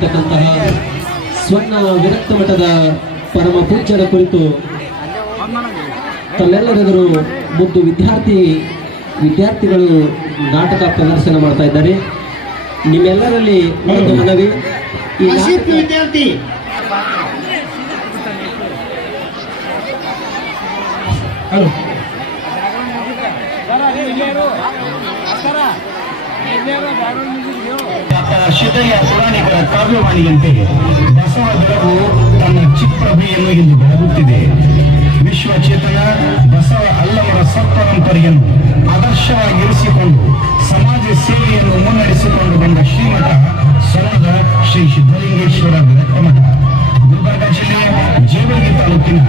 ಆಗಿರ್ತಕ್ಕಂತಹ ಸ್ವರ್ಣ ವಿರಕ್ತ ಮಠದ ಪರಮ ಪೂಜ್ಯರ ಕುರಿತು ತಮ್ಮೆಲ್ಲರೆದುರು ಮುದ್ದು ವಿದ್ಯಾರ್ಥಿ ವಿದ್ಯಾರ್ಥಿಗಳು ನಾಟಕ ಪ್ರದರ್ಶನ ಮಾಡ್ತಾ ಇದ್ದಾರೆ ನಿಮ್ಮೆಲ್ಲರಲ್ಲಿ ಒಂದು ಮನವಿ ಈ ವಿದ್ಯಾರ್ಥಿ ಹಲೋ ಸಿದ್ದಯ್ಯ ಪುರಾಣಿಕರ ಕಾವ್ಯವಾಣಿಯಂತೆ ಬಸವ ಬೆಳಗು ತನ್ನ ಚಿಪ್ರಭೆಯನ್ನು ಇಂದು ಬೆಳಗುತ್ತಿದೆ. ವಿಶ್ವಚೇತನ ಬಸವ ಅಲ್ಲವರ ಸತ್ಪರಂಪರೆಯನ್ನು ಆದರ್ಶವಾಗಿರಿಸಿಕೊಂಡು ಸಮಾಜ ಸೇವೆಯನ್ನು ಮುನ್ನಡೆಸಿಕೊಂಡು ಬಂದ ಶ್ರೀಮಠ ಸೊರದ ಶ್ರೀ ಸಿದ್ದಲಿಂಗೇಶ್ವರ ವಿರಕ್ತಮಠ ಗುಲ್ಬರ್ಗ ಜಿಲ್ಲೆ ಜೇವರ್ಗಿ ತಾಲೂಕಿನ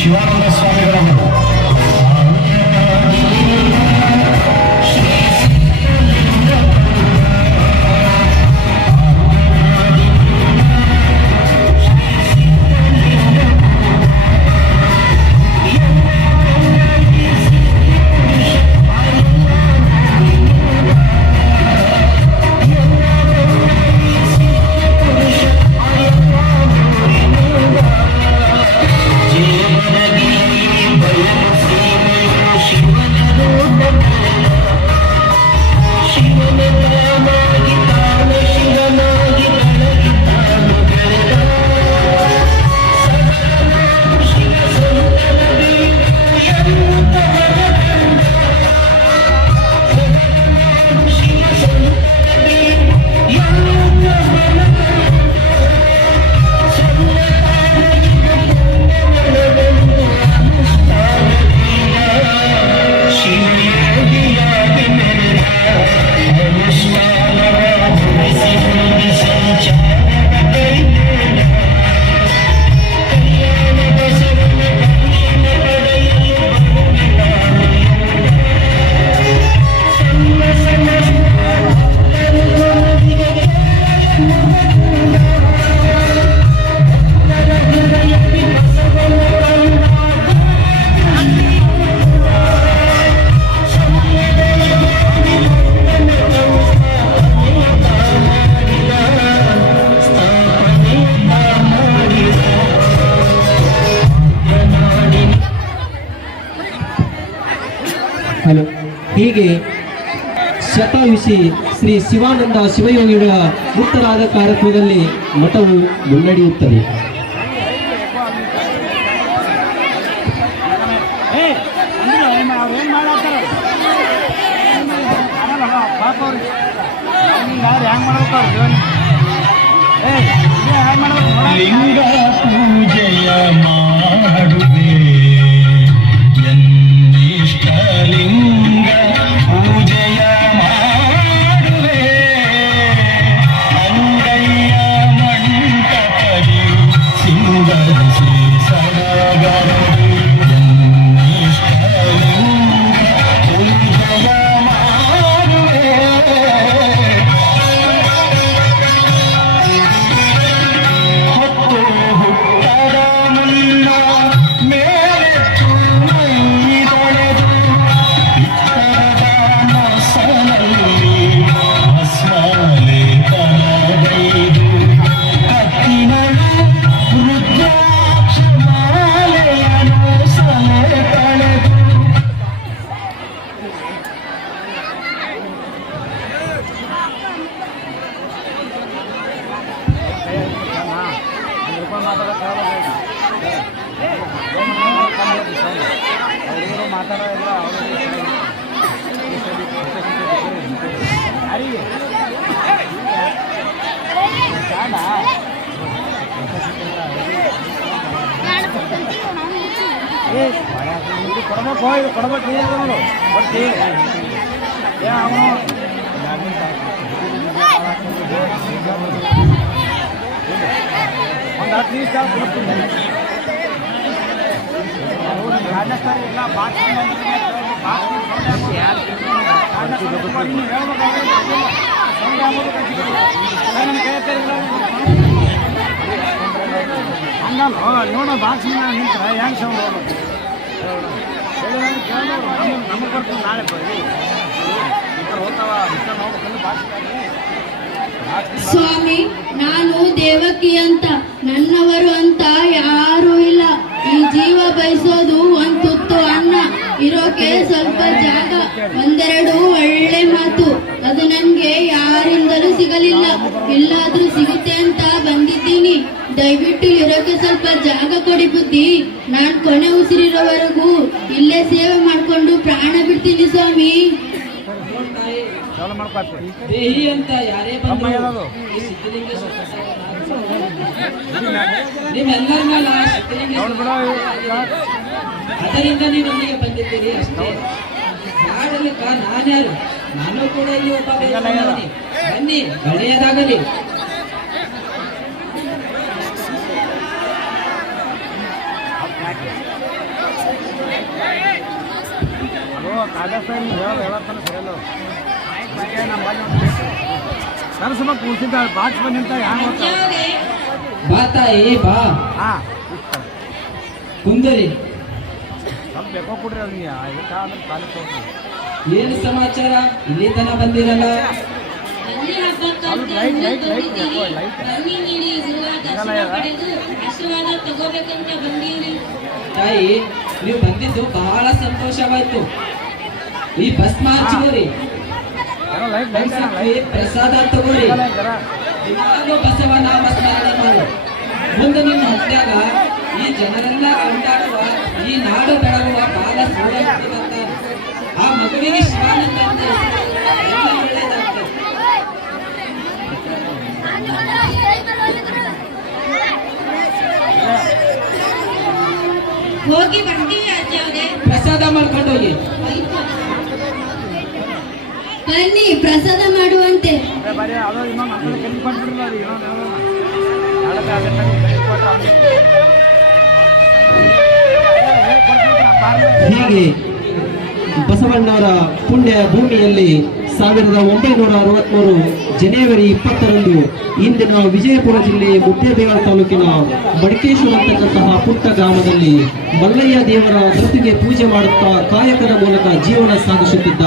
ಶ್ರೀ ಶಿವಾನಂದ ಸ್ವಾಮಿಗಳವರು ಹಲೋ. ಹೀಗೆ ಶತಾಯುಷಿ ಶ್ರೀ ಶಿವಾನಂದ ಶಿವಯೋಗಿಗಳ ಮುಕ್ತರಾದ ಕಾರ್ಯಕ್ರಮದಲ್ಲಿ ಮಠವು ಮುನ್ನಡೆಯುತ್ತದೆ. ಲಿಂಗ ಪೂಜೆಯ ಪಾಪ ಒಂದ್ ರೂಪಾಯಿ ಮಾತಾಡೋಕೆ ಹೇಳ್ಬೇಕು. ಅವ್ರು ಮಾತಾಡೋದಿಲ್ಲ ಅವ್ರಿಗೆ ಯಾರಿಗೆ ಬೇಡ. ಏ, ಇದು ಕೊಡ್ಬೇಕು ಇದು ಒಂದು ಕೊಡ್ತೀನಿ ರಾಜಸ್ಥಾನ ಎಲ್ಲ ಹಂಗಲ್ಲ ನೋಡೋ ಬಾಕ್ಸ್ ನಿಂತ್ರ ಹೆಂಗ್ ಸೌಂಡ್ ನಮಗೆ ಬರ್ತೀನಿ ನಾಳೆ ಬರ್ರಿ ಹೋಗ್ತಾವ ಹೋಗ್ಬೇಕಂದ್ರೆ ಬಾಕ್ಸ್ ಸ್ವಾಮಿ, ನಾನು ದೇವಕಿ ಅಂತ, ನನ್ನವರು ಅಂತ ಯಾರೂ ಇಲ್ಲ. ಈ ಜೀವ ಬಯಸೋದು ಒಂದ್ ತುತ್ತು ಅನ್ನ, ಇರೋಕೆ ಸ್ವಲ್ಪ ಜಾಗ, ಒಂದೆರಡು ಒಳ್ಳೆ ಮಾತು. ಅದು ನನ್ಗೆ ಯಾರಿಂದಲೂ ಸಿಗಲಿಲ್ಲ. ಎಲ್ಲಾದ್ರೂ ಸಿಗುತ್ತೆ ಅಂತ ಬಂದಿದ್ದೀನಿ. ದಯವಿಟ್ಟು ಇರೋಕೆ ಸ್ವಲ್ಪ ಜಾಗ ಕೊಡಿ ಬುದ್ಧಿ. ನಾನ್ ಕೊನೆ ಉಸಿರಿರೋವರೆಗೂ ಇಲ್ಲೇ ಸೇವೆ ಮಾಡ್ಕೊಂಡು ಪ್ರಾಣ ಬಿಡ್ತೀನಿ ಸ್ವಾಮಿ. ದೇಹಿ ಅಂತ ಯಾರೇ ಬಂದ್ರು. ಈ ಸಿದ್ಧಲಿಂಗೇಶ್ವರ ನಿಮ್ಮೆಲ್ಲರ ಮೇಲೆ ಆ ಸಿದ್ಧಲಿಂಗೇಶ್ವರ ಅದರಿಂದ ನೀವು ಇಲ್ಲಿಗೆ ಬಂದಿದ್ದೀರಿ ಅಷ್ಟೇ. ಯಾರಲ್ಲಕ್ಕ ನಾನ್ಯಾರು ನಾನು ಕೂಡ ಇಲ್ಲಿ ಒಬ್ಬ ಬೇರೆಯವನೇ. ಬನ್ನಿ ಒಳ್ಳೆಯದಾಗಲಿ. ಕಾಗದ ಹೇಳತ್ತಾನ ಸರಿಯಲ್ಲ ಹ್ಯಾಂಗ ಬಾ ತಾಯಿ ಬಾ. ಹಾಂ ಕುಂದರಿ ಸ್ವಲ್ಪ ಬೇಕೋ ಕೊಡ್ರಿ ಅವ್ನಿಗೆ ಇದಕ್ಕೆ ಅಂದ್ರೆ ಖಾಲಿ ತೋರ್ಸಿ. ಏನು ಸಮಾಚಾರ? ಇಲ್ಲಿ ತನ ಬಂದಿರಲ್ಲ. ತಾಯಿ ನೀವು ಬಂದಿದ್ದು ಬಹಳ ಸಂತೋಷವಾಯ್ತು. ಈ ಭಸ್ಮ ಹಚ್ಕೋರಿ ಏನೋ ಲೈಟ್ ಲೈಟ್ ಏನೋ ಈ ಲೈಟ್ ಪ್ರಸಾದ ತಗೋರಿ ಜರ ದಿನಾಲೂ ಬಸವ ನಾಮ ಸ್ಮರಣೆ ಮಾಡು. ಮುಂದೆ ನಿಮ್ಮ ಹೊಟ್ಟಾಗ ಈ ಜನರೆಲ್ಲ ಕೊಂಡಾಡುವ ಈ ನಾಡು ಬೆಳಗುವ ಬಾಲ ಸೂರ್ಯ ಹುಟ್ಟಿ ಬರ್ತಾನೆ. ಆ ಮಗುವಿಗೆ ಶಿವಾನಂದ ಅಂತ ಎಲ್ಲ ಒಳ್ಳೆಯದಾಗ್ತದೆ. ಹೋಗಿ ಬರ್ತೀವಿ ಅಜ್ಜವ್ರೆ ಪ್ರಸಾದ ಮಾಡ್ಕೊಂಡು ಹೋಗಿ. ಬನ್ನಿ ಪ್ರಸಾದ ಮಾಡುವಂತೆ. ಹೀಗೆ ಬಸವಣ್ಣವರ ಪುಣ್ಯ ಭೂಮಿಯಲ್ಲಿ ಸಾವಿರದ ಒಂಬೈನೂರ ಅರವತ್ಮೂರು ಜನವರಿ ಇಪ್ಪತ್ತರಂದು ಇಂದಿನ ವಿಜಯಪುರ ಜಿಲ್ಲೆ ಮುದ್ದೇಬೇವ ತಾಲೂಕಿನ ಮಡಿಕೇಶ್ವರ ಅಂತಕ್ಕಂತಹ ಪುಟ್ಟ ಗ್ರಾಮದಲ್ಲಿ ಮಲ್ಲಯ್ಯ ದೇವರ ಕೃತಿಗೆ ಪೂಜೆ ಮಾಡುತ್ತಾ ಕಾಯಕದ ಮೂಲಕ ಜೀವನ ಸಾಗಿಸುತ್ತಿದ್ದ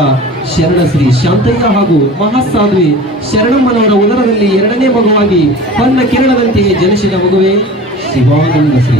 ಶರಣ ಶ್ರೀ ಶಾಂತಯ್ಯ ಹಾಗೂ ಮಹಾಸಾಧ್ವಿ ಶರಣಮ್ಮನವರ ಉದರದಲ್ಲಿ ಎರಡನೇ ಮಗುವಾಗಿ ಕನ್ನ ಕಿರಣದಂತೆಯೇ ಜನಿಸಿದ ಮಗುವೆ ಶಿವಾನಂದ ಶ್ರೀ.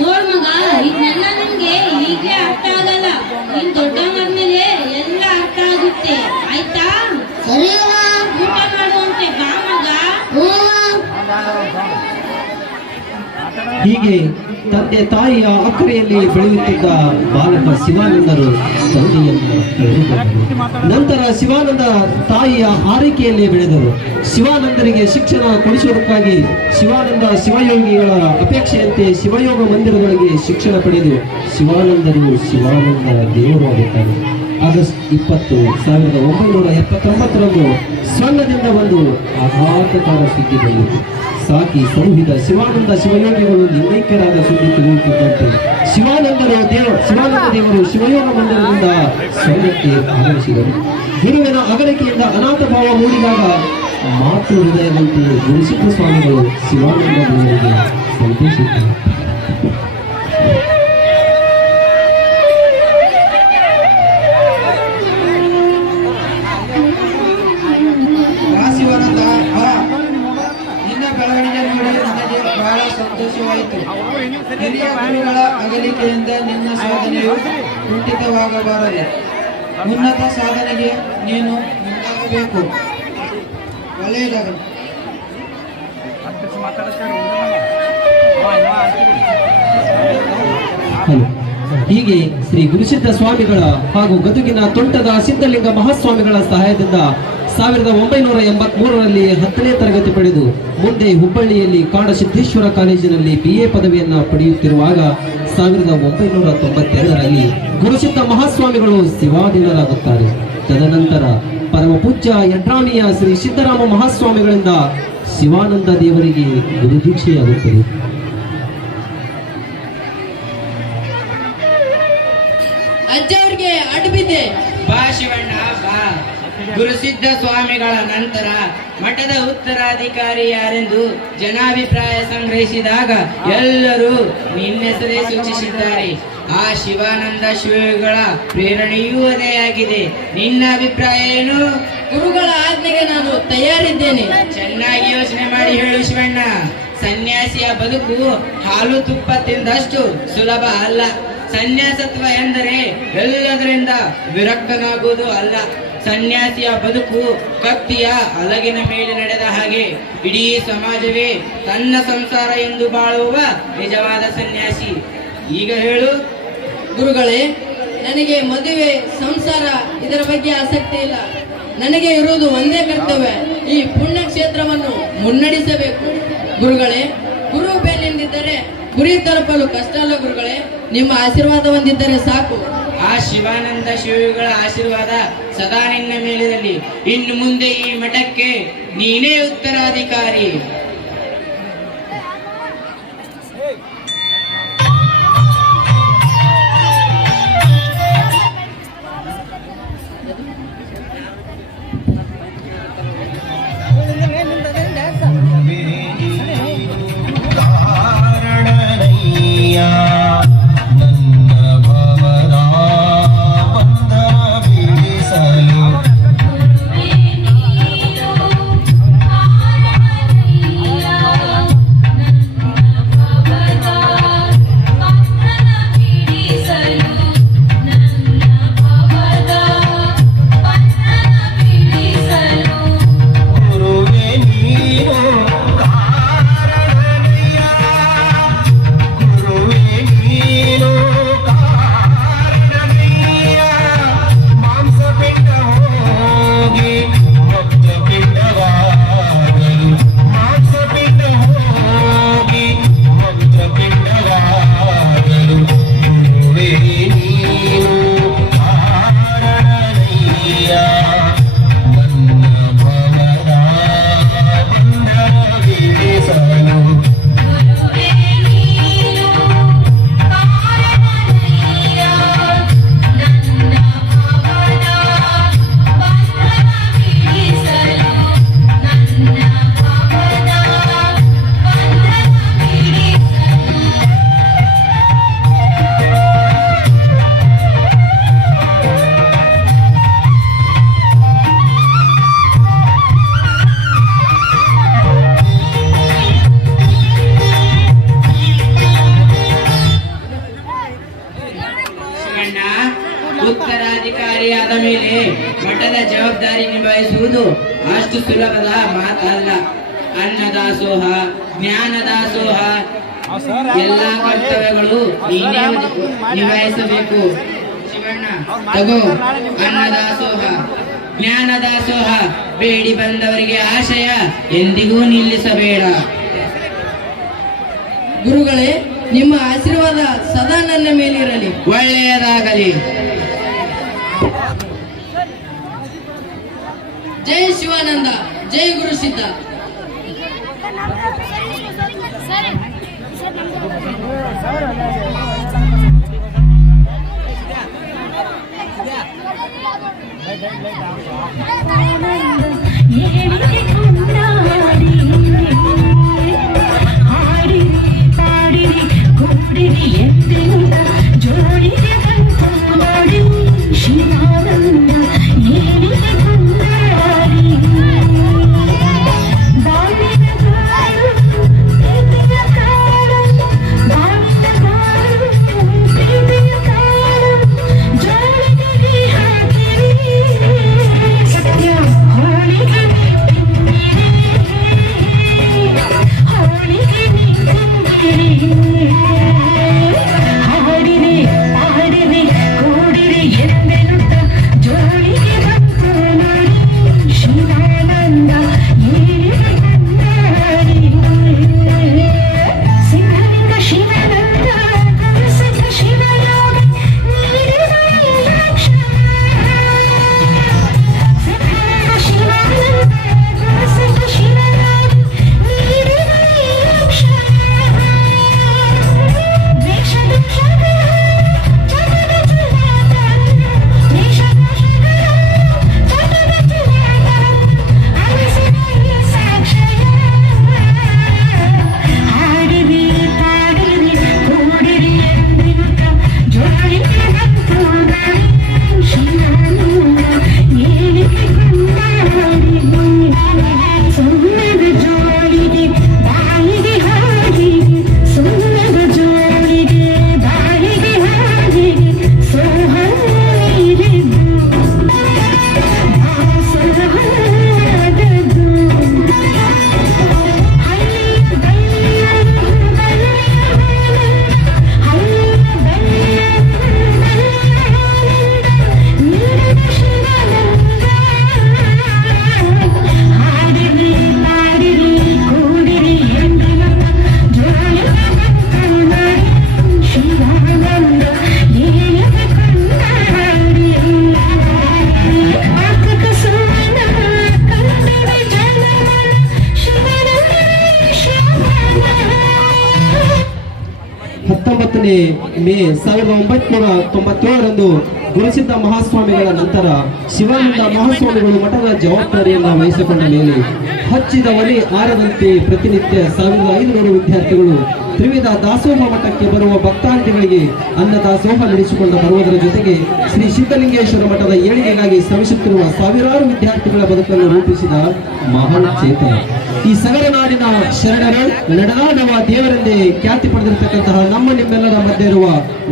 ನೋಡ್ ಮಗ ಇದನ್ನೆಲ್ಲ ನಿಮ್ಗೆ ಈಗಲೇ ಅರ್ಥ ಆಗಲ್ಲ. ನೀನ್ ಮೇಲೆ ಎಲ್ಲ ಅರ್ಥ ಆಗುತ್ತೆ. ಆಯ್ತಾ? ಊಟ ಮಾಡುವಂತೆ ಬಾ ಮಗ. ಹೀಗೆ ತಂದೆ ತಾಯಿಯ ಅಕ್ಕರೆಯಲ್ಲಿ ಬೆಳೆಯುತ್ತಿದ್ದ ಬಾಲಕ ಶಿವಾನಂದರು ತಂದೆಯನ್ನು. ನಂತರ ಶಿವಾನಂದ ತಾಯಿಯ ಆರೈಕೆಯಲ್ಲಿ ಬೆಳೆದರು. ಶಿವಾನಂದರಿಗೆ ಶಿಕ್ಷಣ ಕೊಡಿಸುವುದಕ್ಕಾಗಿ ಶಿವಾನಂದ ಶಿವಯೋಗಿಗಳ ಅಪೇಕ್ಷೆಯಂತೆ ಶಿವಯೋಗ ಮಂದಿರದೊಳಗೆ ಶಿಕ್ಷಣ ಪಡೆದು ಶಿವಾನಂದರು ಶಿವಾನಂದ ದೇವರಾಗುತ್ತಾರೆ. ಆಗಸ್ಟ್ ಇಪ್ಪತ್ತು ಸಾವಿರದ ಒಂಬೈನೂರ ಎಪ್ಪತ್ತೊಂಬತ್ತರಂದು ಸ್ವರ್ಣದಿಂದ ಒಂದು ಆಘಾತಕಾರ ಸುದ್ದಿ ಬಂದಿತು ಸಾಕಿ ಸೌಹಿದ ಶಿವಾನಂದ ಶಿವಯೋಗಿಗಳು ಲಿಂಗೈಕ್ಯರಾದ ಸುದ್ದಿ ತಿಳಿಯುತ್ತಿದ್ದಂತೆ. ಶಿವಾನಂದರು ದೇವ ಶಿವಾನಂದ ದೇವರು ಶಿವಯೋಗ ಮಂದಿರದಿಂದ ಸ್ವರ್ಗಕ್ಕೆ ಆಗಮಿಸಿದರು. ಗುರುವಿನ ಅಗಲಿಕೆಯಿಂದ ಅನಾಥ ಭಾವ ಮೂಡಿದಾಗ ಮಾತೃ ಹೃದಯದಂತೆ ಗುರುಸಿದ್ಧ ಸ್ವಾಮಿಗಳು ಶಿವಾನಂದ ದೇವರಿಗೆ ಸಂತೋಷಿಸಿದರು. ಸ್ವಾಮಿಗಳ ಹಾಗೂ ಗದುಗಿನ ತೋಂಟದ ಸಿದ್ಧಲಿಂಗ ಮಹಾಸ್ವಾಮಿಗಳ ಸಹಾಯದಿಂದ ಸಾವಿರದ ಒಂಬೈನೂರ ಎಂಬತ್ ಮೂರರಲ್ಲಿ ಹತ್ತನೇ ತರಗತಿ ಪಡೆದು ಮುಂದೆ ಹುಬ್ಬಳ್ಳಿಯಲ್ಲಿ ಕಾಡಸಿದ್ದೇಶ್ವರ ಕಾಲೇಜಿನಲ್ಲಿ ಬಿ ಎ ಪದವಿಯನ್ನ ಪಡೆಯುತ್ತಿರುವಾಗ ಸಾವಿರದ ಒಂಬೈನೂರ ತೊಂಬತ್ತೆರಡರಲ್ಲಿ ಗುರುಸಿದ್ಧ ಮಹಾಸ್ವಾಮಿಗಳು ಶಿವಾಧೀನರಾಗುತ್ತಾರೆ. ತದನಂತರ ಪರಮ ಪೂಜ್ಯ ಯಡ್ರಾಮಿಯ ಶ್ರೀ ಸಿದ್ದರಾಮ ಮಹಾಸ್ವಾಮಿಗಳಿಂದ ಶಿವಾನಂದ ದೇವರಿಗೆ ಗುರುದೀಕ್ಷೆಯಾಗುತ್ತದೆ. ಅಡ್ಡ ಬಾ ಶಿವಣ್ಣ ಬಾ. ಗುರುಸಿದ್ಧ ಸ್ವಾಮಿಗಳ ನಂತರ ಮಠದ ಉತ್ತರಾಧಿಕಾರಿ ಯಾರೆಂದು ಜನಾಭಿಪ್ರಾಯ ಸಂಗ್ರಹಿಸಿದಾಗ ಎಲ್ಲರೂ ನಿನ್ನೆಸರೇ ಸೂಚಿಸಿದ್ದಾರೆ. ಆ ಶಿವಾನಂದ ಶಿವಗಳ ಪ್ರೇರಣೆಯೂ ಅದೇ ಆಗಿದೆ. ನಿನ್ನ ಅಭಿಪ್ರಾಯ ಏನು? ಗುರುಗಳ ಆಜ್ಞೆಗೆ ನಾನು ತಯಾರಿದ್ದೇನೆ. ಚೆನ್ನಾಗಿ ಯೋಚನೆ ಮಾಡಿ ಹೇಳು ಶಿವಣ್ಣ. ಸನ್ಯಾಸಿಯ ಬದುಕು ಹಾಲು ತುಪ್ಪ ತಿಂದಷ್ಟು ಸುಲಭ ಅಲ್ಲ. ಸನ್ಯಾಸತ್ವ ಎಂದರೆ ಎಲ್ಲದರಿಂದ ವಿರಕ್ತನಾಗುವುದು ಅಲ್ಲ. ಸನ್ಯಾಸಿಯ ಬದುಕು ಕತ್ತಿಯ ಅಲಗಿನ ಮೇಲೆ ನಡೆದ ಹಾಗೆ ಇಡೀ ಸಮಾಜವೇ ತನ್ನ ಸಂಸಾರ ಎಂದು ಬಾಳುವ ನಿಜವಾದ ಸನ್ಯಾಸಿ. ಈಗ ಹೇಳು, ಗುರುಗಳೇ, ನನಗೆ ಮದುವೆ, ಸಂಸಾರ ಇದರ ಬಗ್ಗೆ ಆಸಕ್ತಿ ಇಲ್ಲ. ನನಗೆ ಇರುವುದು ಒಂದೇ ಕರ್ತವ್ಯ, ಈ ಪುಣ್ಯ ಕ್ಷೇತ್ರವನ್ನು ಮುನ್ನಡೆಸಬೇಕು. ಗುರುಗಳೇ, ಗುರು ಬೇಲೆಂದಿದ್ದರೆ ಗುರಿ ತಲುಪಲು ಕಷ್ಟ ಅಲ್ಲ ಗುರುಗಳೇ. ನಿಮ್ಮ ಆಶೀರ್ವಾದ ಹೊಂದಿದ್ದರೆ ಸಾಕು. ಆ ಶಿವಾನಂದ ಶಿವಗಳ ಆಶೀರ್ವಾದ ಸದಾ ನಿನ್ನ ಮೇಲಿರಲಿ. ಇನ್ನು ಮುಂದೆ ಈ ಮಠಕ್ಕೆ ನೀನೇ ಉತ್ತರಾಧಿಕಾರಿ. ಅನ್ನದಾಸೋಹ ಜ್ಞಾನದಾಸೋಹ. ಎಲ್ಲಾ ಕರ್ತವ್ಯಗಳು ನೀನೇ ನಿಭಾಯಿಸಬೇಕು? ಶಿವಣ್ಣ ತಗೋ. ಅನ್ನದಾಸೋಹ ಜ್ಞಾನದಾಸೋಹ. ಬೇಡಿ ಬಂದವರಿಗೆ ಆಶಯ ಎಂದಿಗೂ ನಿಲ್ಲಿಸಬೇಡ. ಗುರುಗಳೇ ನಿಮ್ಮ ಆಶೀರ್ವಾದ ಸದಾ ನನ್ನ ಮೇಲಿರಲಿ. ಒಳ್ಳೆಯದಾಗಲಿ. ಜೈ ಶಿವಾನಂದ ಜೈ ಗುರು ಸಿದ್ಧ. ஜோடி ಹತ್ತೊಂಬತ್ತನೇ ಮೇ ಸಾವಿರದ ಒಂಬೈನೂರ ತೊಂಬತ್ತೇಳರಂದು ಗುರುಸಿದ್ಧ ಮಹಾಸ್ವಾಮಿಗಳ ನಂತರ ಶಿವಾನಂದ ಮಹಾಸ್ವಾಮಿಗಳು ಮಠದ ಜವಾಬ್ದಾರಿಯನ್ನು ವಹಿಸಿಕೊಂಡ ಮೇಲೆ ಹಚ್ಚಿದ ಒಲೆ ಆರದಂತೆ ಪ್ರತಿನಿತ್ಯ ಸಾವಿರದ ಐದುನೂರು ವಿದ್ಯಾರ್ಥಿಗಳು ತ್ರಿವಿಧ ದಾಸೋಹ ಮಠಕ್ಕೆ ಬರುವ ಭಕ್ತಾಂತಿಗಳಿಗೆ ಅನ್ನ ದಾಸೋಹ ನಡೆಸಿಕೊಂಡು ಬರುವುದರ ಜೊತೆಗೆ ಶ್ರೀ ಸಿದ್ಧಲಿಂಗೇಶ್ವರ ಮಠದ ಏಳಿಗೆಗಾಗಿ ಶ್ರಮಿಸುತ್ತಿರುವ ಸಾವಿರಾರು ವಿದ್ಯಾರ್ಥಿಗಳ ಬದುಕನ್ನು ರೂಪಿಸಿದ ಮಹಾನ್ ಚೇತನ ಈ ಸಗರ ನಾಡಿನ ಶರಣರು ನಡೆದಾಡುವ ದೇವರೆಂದೇ ಖ್ಯಾತಿ ಪಡೆದಿರತಕ್ಕಂತಹ ನಮ್ಮ ನಿಮ್ಮೆಲ್ಲರ ಮಧ್ಯೆ ಇರುವ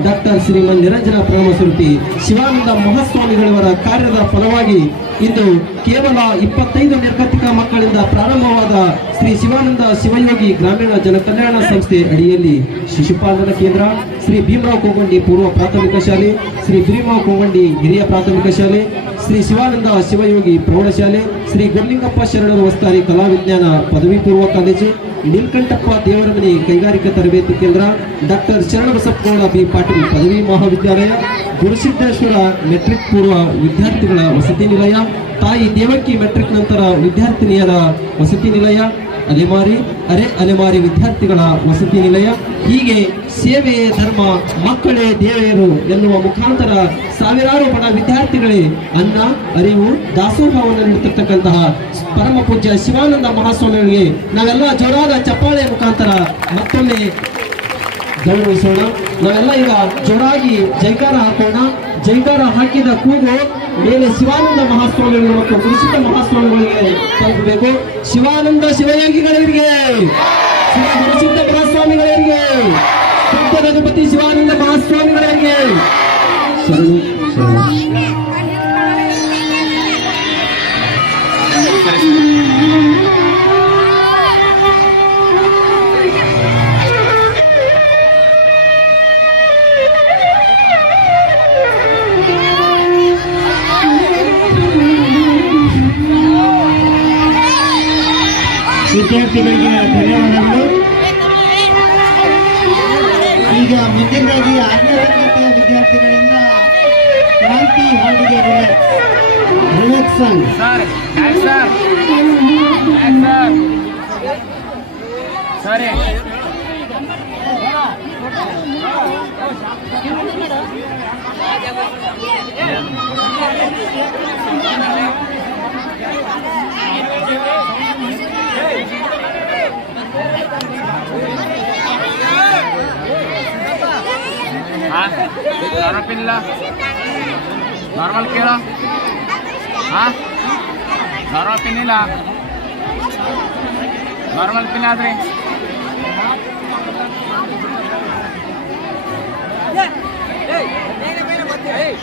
ಡಾಕ್ಟರ್ ಶ್ರೀಮನ್ ನಿರಂಜನ ಪ್ರೇಮಸ್ವರೂಪಿ ಶಿವಾನಂದ ಮಹಾಸ್ವಾಮಿಗಳವರ ಕಾರ್ಯದ ಫಲವಾಗಿ ಇಂದು ಕೇವಲ ಇಪ್ಪತ್ತೈದು ನಿರ್ಗತಿಕ ಮಕ್ಕಳಿಂದ ಪ್ರಾರಂಭವಾದ ಶ್ರೀ ಶಿವಾನಂದ ಶಿವಯೋಗಿ ಗ್ರಾಮೀಣ ಜನಕಲ್ಯಾಣ ಸಂಸ್ಥೆ ಅಡಿಯಲ್ಲಿ ಶಿಶುಪಾಲನಾ ಕೇಂದ್ರ, ಶ್ರೀ ಭೀಮರಾವ್ ಕೋಗಂಡಿ ಪೂರ್ವ ಪ್ರಾಥಮಿಕ ಶಾಲೆ, ಶ್ರೀ ಭೀಮರಾವ್ ಕೋಗಂಡಿ ಹಿರಿಯ ಪ್ರಾಥಮಿಕ ಶಾಲೆ, ಶ್ರೀ ಶಿವಾನಂದ ಶಿವಯೋಗಿ ಪ್ರೌಢಶಾಲೆ ಶ್ರೀ ಗುರುಲಿಂಗಪ್ಪ ಶರಣರು ವಸ್ತಾರಿ ಕಲಾ ವಿಜ್ಞಾನ ಪದವಿ ಪೂರ್ವ ಕಾಲೇಜು. ನೀಲಕಂಠಪ್ಪ ದೇವರಮನಿ ಕೈಗಾರಿಕಾ ತರಬೇತಿ ಕೇಂದ್ರ ಡಾಕ್ಟರ್ ಶರಣಬಸಪ್ಪಗೌಡ ಬಿ ಪಾಟೀಲ್ ಪದವಿ ಮಹಾವಿದ್ಯಾಲಯ ಗುರುಸಿದ್ದೇಶ್ವರ ಮೆಟ್ರಿಕ್ ಪೂರ್ವ ವಿದ್ಯಾರ್ಥಿಗಳ ವಸತಿ ನಿಲಯ, ತಾಯಿ ದೇವಕ್ಕಿ ಮೆಟ್ರಿಕ್ ನಂತರ ವಿದ್ಯಾರ್ಥಿನಿಯರ ವಸತಿ ನಿಲಯ, ಅಲೆಮಾರಿ, ಅರೆ ಅಲೆಮಾರಿ ವಿದ್ಯಾರ್ಥಿಗಳ ವಸತಿ ನಿಲಯ, ಹೀಗೆ ಸೇವೆಯೇ ಧರ್ಮ, ಮಕ್ಕಳೇ ದೇವೆಯರು ಎನ್ನುವ ಮುಖಾಂತರ ಸಾವಿರಾರು ಬಡ ವಿದ್ಯಾರ್ಥಿಗಳೇ ಅನ್ನ, ಅರಿವು, ದಾಸೋಹವನ್ನು ನೀಡುತ್ತಿರ್ತಕ್ಕಂತಹ ಪರಮ ಪೂಜ್ಯ ಶಿವಾನಂದ ಮಹಾಸ್ವಾಮಿಗಳಿಗೆ ನಾವೆಲ್ಲ ಜೋರಾದ ಚಪ್ಪಾಳೆ ಮುಖಾಂತರ ಮತ್ತೊಮ್ಮೆ ಗೌರವಿಸೋಣ. ನಾವೆಲ್ಲ ಈಗ ಜೋರಾಗಿ ಜೈಕಾರ ಹಾಕೋಣ. ಜೈಕಾರ ಹಾಕಿದ ಕೂಗು ಮೇಲೆ ಶಿವಾನಂದ ಮಹಾಸ್ವಾಮಿಗಳು ಮತ್ತು ಗುರುಸಿದ್ಧ ಮಹಾಸ್ವಾಮಿಗಳಿಗೆ ತಲುಪಬೇಕು. ಶಿವಾನಂದ ಶಿವಯೋಗಿಗಳಿಗೆ ಗುರುಸಿದ್ಧ ಮಹಾಸ್ವಾಮಿಗಳಿಗೆ ಸಿದ್ಧ ರಘುಪತಿ ಶಿವಾನಂದ ಮಹಾಸ್ವಾಮಿಗಳಿಗೆ ಸರ್ ಸರಿ ಹಾಂ ಆರೋಪಿಲ್ಲ ನಾರ್ಮಲ್ ಕೇಳೋ ಹಾಂ ನಾರ್ಮಲ್ ಪಿನ್ ஏய் ஏய் மேல மேல பாத்து ஏய்